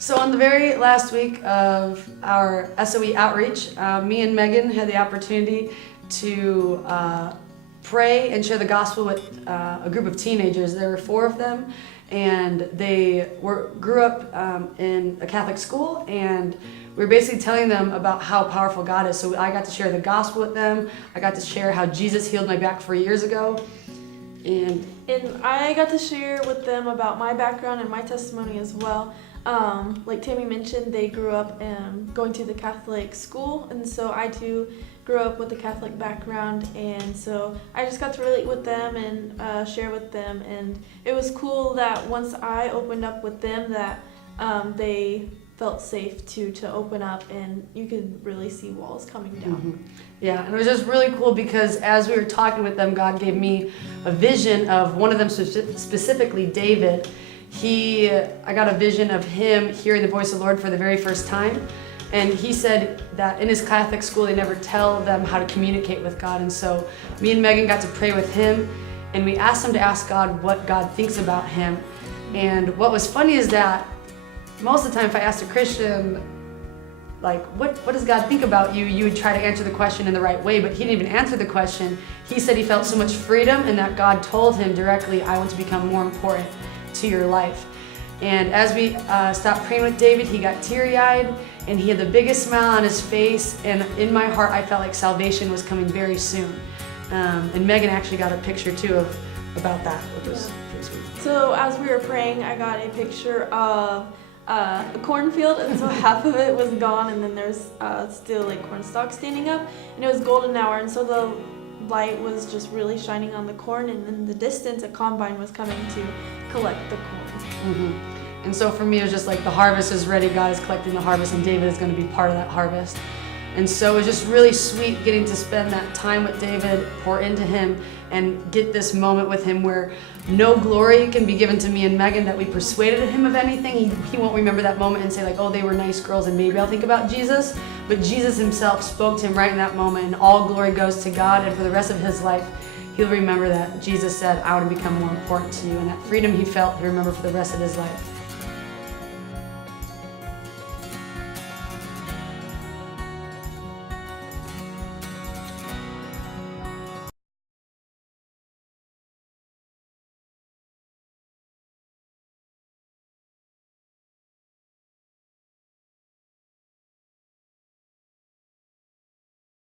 So on the very last week of our SOE outreach, me and Megan had the opportunity to pray and share the gospel with a group of teenagers. There were 4 of them, and they grew up in a Catholic school, and we were basically telling them about how powerful God is. So I got to share the gospel with them. I got to share how Jesus healed my back 4 years ago. And I got to share with them about my background and my testimony as well. Like Tammy mentioned, they grew up going to the Catholic school, and so I too grew up with a Catholic background, and so I just got to relate with them and share with them, and it was cool that once I opened up with them that they felt safe to open up, and you could really see walls coming down. Mm-hmm. Yeah, and it was just really cool because as we were talking with them, God gave me a vision of one of them, specifically David. I got a vision of him hearing the voice of the Lord for the very first time. And he said that in his Catholic school, they never tell them how to communicate with God. And so me and Megan got to pray with him, and we asked him to ask God what God thinks about him. And what was funny is that most of the time if I asked a Christian, like, what does God think about you? You would try to answer the question in the right way, but he didn't even answer the question. He said he felt so much freedom and that God told him directly, I want to become more important to your life. And as we stopped praying with David, he got teary-eyed and he had the biggest smile on his face, and in my heart I felt like salvation was coming very soon. And Megan actually got a picture too about that, which was pretty sweet. So as we were praying, I got a picture of a cornfield, and so half of it was gone, and then there's still like corn stalks standing up, and it was golden hour, and so the light was just really shining on the corn, and in the distance a combine was coming to collect the corn. Mm-hmm. And so for me it was just like the harvest is ready, God is collecting the harvest, and David is going to be part of that harvest. And so it was just really sweet getting to spend that time with David, pour into him, and get this moment with him where no glory can be given to me and Megan that we persuaded him of anything. He won't remember that moment and say like, oh, they were nice girls and maybe I'll think about Jesus. But Jesus himself spoke to him right in that moment, and all glory goes to God, and for the rest of his life he'll remember that Jesus said, I want to become more important to you, and that freedom he felt he'll remember for the rest of his life.